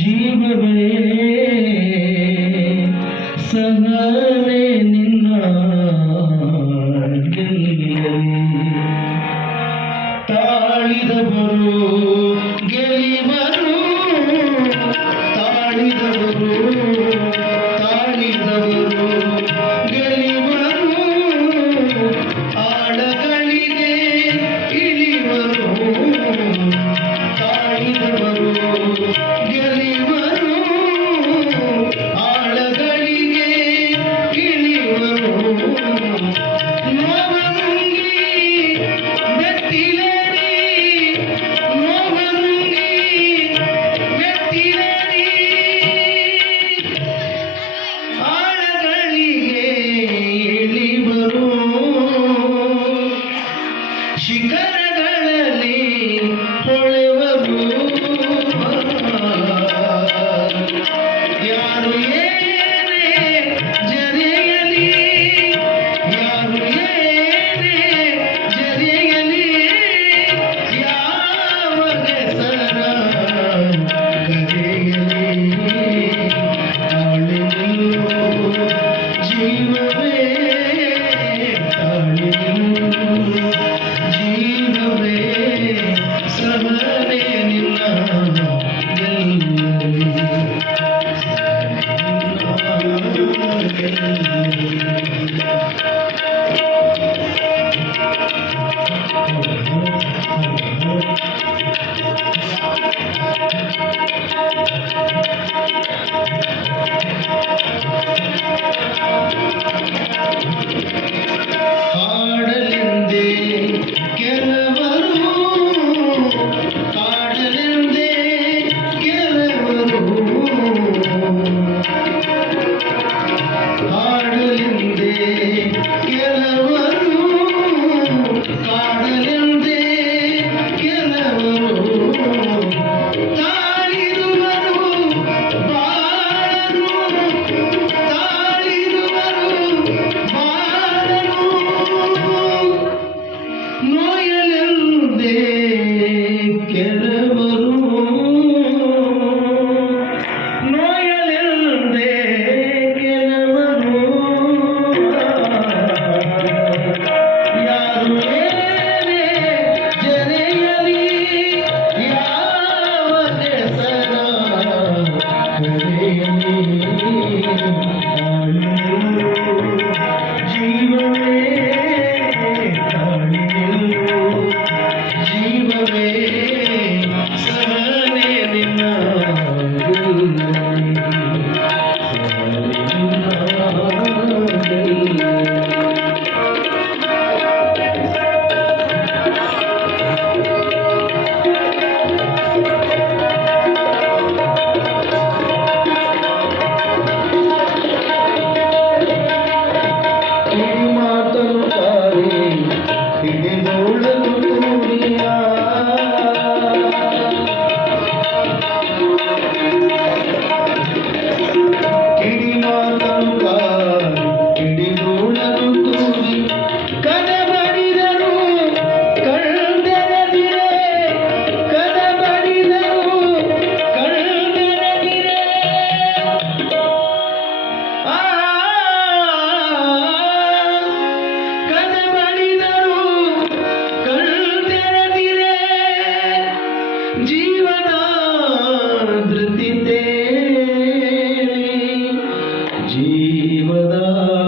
ಜೀವವೇ ಸಹನೆ ನಿನ್ನ ತಾಳಿದ ತಾಳಿದವರು. Devada.